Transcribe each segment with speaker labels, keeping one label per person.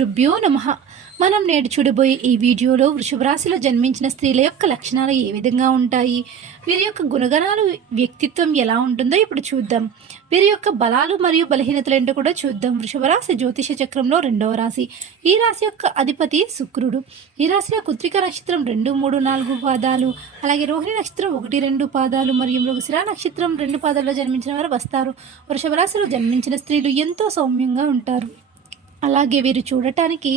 Speaker 1: రుభ్యో నమ. మనం నేడు చూడబోయే ఈ వీడియోలో వృషభరాశిలో జన్మించిన స్త్రీల యొక్క లక్షణాలు ఏ విధంగా ఉంటాయి? వీరి యొక్క గుణగణాలు వ్యక్తిత్వం ఎలా ఉంటుందో ఇప్పుడు చూద్దాం. వీరి యొక్క బలాలు మరియు బలహీనతలు ఏంటో కూడా చూద్దాం. వృషభరాశి జ్యోతిష చక్రంలో రెండవ రాశి. ఈ రాశి యొక్క అధిపతి శుక్రుడు. ఈ రాశిలో కుత్రిక నక్షత్రం రెండు మూడు నాలుగు పాదాలు. అలాగే రోహిణి నక్షత్రం ఒకటి రెండు పాదాలు. మరియు మృగశిర నక్షత్రం రెండు పాదాల్లో జన్మించిన వారు వస్తారు. వృషభరాశిలో జన్మించిన స్త్రీలు ఎంతో సౌమ్యంగా ఉంటారు. అలాగే వీరు చూడటానికి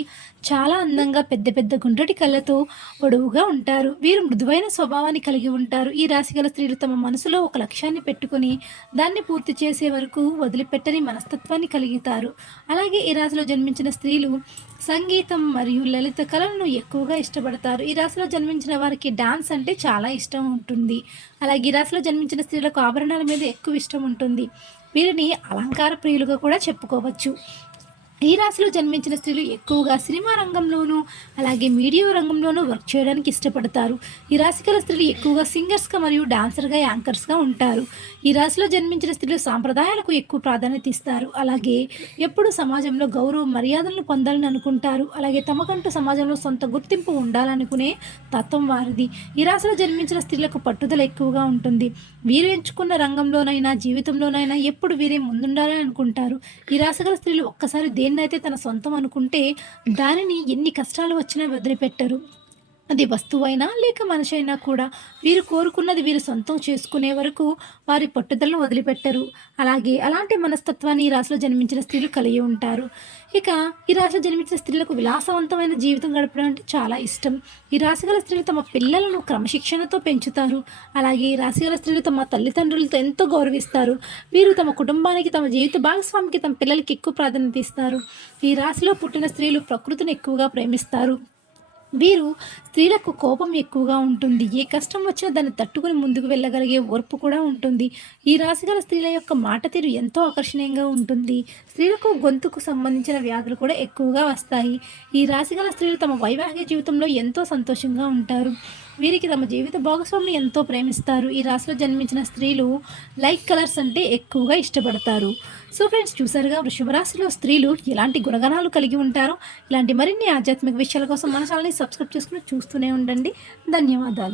Speaker 1: చాలా అందంగా పెద్ద పెద్ద గుండ్రటి కళ్ళతో పొడవుగా ఉంటారు. వీరు మృదువైన స్వభావాన్ని కలిగి ఉంటారు. ఈ రాశిగల స్త్రీలు తమ మనసులో ఒక లక్ష్యాన్ని పెట్టుకుని దాన్ని పూర్తి చేసే వరకు వదిలిపెట్టని మనస్తత్వాన్ని కలిగితారు. అలాగే ఈ రాశిలో జన్మించిన స్త్రీలు సంగీతం మరియు లలిత కళలను ఎక్కువగా ఇష్టపడతారు. ఈ రాశిలో జన్మించిన వారికి డాన్స్ అంటే చాలా ఇష్టం ఉంటుంది. అలాగే ఈ రాశిలో జన్మించిన స్త్రీలకు ఆభరణాల మీద ఎక్కువ ఇష్టం ఉంటుంది. వీరిని అలంకార ప్రియులుగా కూడా చెప్పుకోవచ్చు. ఈ రాశిలో జన్మించిన స్త్రీలు ఎక్కువగా సినిమా రంగంలోనూ అలాగే మీడియా రంగంలోనూ వర్క్ చేయడానికి ఇష్టపడతారు. ఈ రాశి గల స్త్రీలు ఎక్కువగా సింగర్స్గా మరియు డాన్సర్గా యాంకర్స్గా ఉంటారు. ఈ రాశిలో జన్మించిన స్త్రీలు సాంప్రదాయాలకు ఎక్కువ ప్రాధాన్యత ఇస్తారు. అలాగే ఎప్పుడు సమాజంలో గౌరవ మర్యాదలను పొందాలని అనుకుంటారు. అలాగే తమకంటూ సమాజంలో సొంత గుర్తింపు ఉండాలనుకునే తత్వం వారిది. ఈ రాశిలో జన్మించిన స్త్రీలకు పట్టుదల ఎక్కువగా ఉంటుంది. వీరు ఎంచుకున్న రంగంలోనైనా జీవితంలోనైనా ఎప్పుడు వీరే ముందుండాలని అనుకుంటారు. ఈ రాశిగల స్త్రీలు ఒక్కసారి దేన్నైతే తన సొంతం అనుకుంటే దానిని ఎన్ని కష్టాలు వచ్చినా వదిలిపెట్టరు. అది వస్తువైనా లేక మనిషి అయినా కూడా వీరు కోరుకున్నది వీరు సొంతం చేసుకునే వరకు వారి పట్టుదలను వదిలిపెట్టరు. అలాగే అలాంటి మనస్తత్వాన్ని ఈ రాశిలో జన్మించిన స్త్రీలు కలిగి ఉంటారు. ఇక ఈ రాశిలో జన్మించిన స్త్రీలకు విలాసవంతమైన జీవితం గడపడం అంటే చాలా ఇష్టం. ఈ రాశిగల స్త్రీలు తమ పిల్లలను క్రమశిక్షణతో పెంచుతారు. అలాగే ఈ రాశిగల స్త్రీలు తమ తల్లిదండ్రులతో ఎంతో గౌరవిస్తారు. వీరు తమ కుటుంబానికి తమ జీవిత భాగస్వామికి తమ పిల్లలకి ఎక్కువ ప్రాధాన్యత ఇస్తారు. ఈ రాశిలో పుట్టిన స్త్రీలు ప్రకృతిని ఎక్కువగా ప్రేమిస్తారు. వీరు స్త్రీలకు కోపం ఎక్కువగా ఉంటుంది. ఏ కష్టం వచ్చినా దాన్ని తట్టుకుని ముందుకు వెళ్ళగలిగే ఓర్పు కూడా ఉంటుంది. ఈ రాశిగల స్త్రీల యొక్క మాట తీరు ఎంతో ఆకర్షణీయంగా ఉంటుంది. స్త్రీలకు గొంతుకు సంబంధించిన వ్యాధులు కూడా ఎక్కువగా వస్తాయి. ఈ రాశిగల స్త్రీలు తమ వైవాహిక జీవితంలో ఎంతో సంతోషంగా ఉంటారు. వీరికి తమ జీవిత భాగస్వామిని ఎంతో ప్రేమిస్తారు. ఈ రాశిలో జన్మించిన స్త్రీలు లైట్ కలర్స్ అంటే ఎక్కువగా ఇష్టపడతారు. సో ఫ్రెండ్స్ చూసారుగా వృషభ రాశిలో స్త్రీలు ఎలాంటి గుణగణాలు కలిగి ఉంటారో ఇలాంటి మరిన్ని ఆధ్యాత్మిక విషయాల కోసం మన ఛానల్ని సబ్స్క్రైబ్ చేసుకుని చూస్తూనే ఉండండి. ధన్యవాదాలు.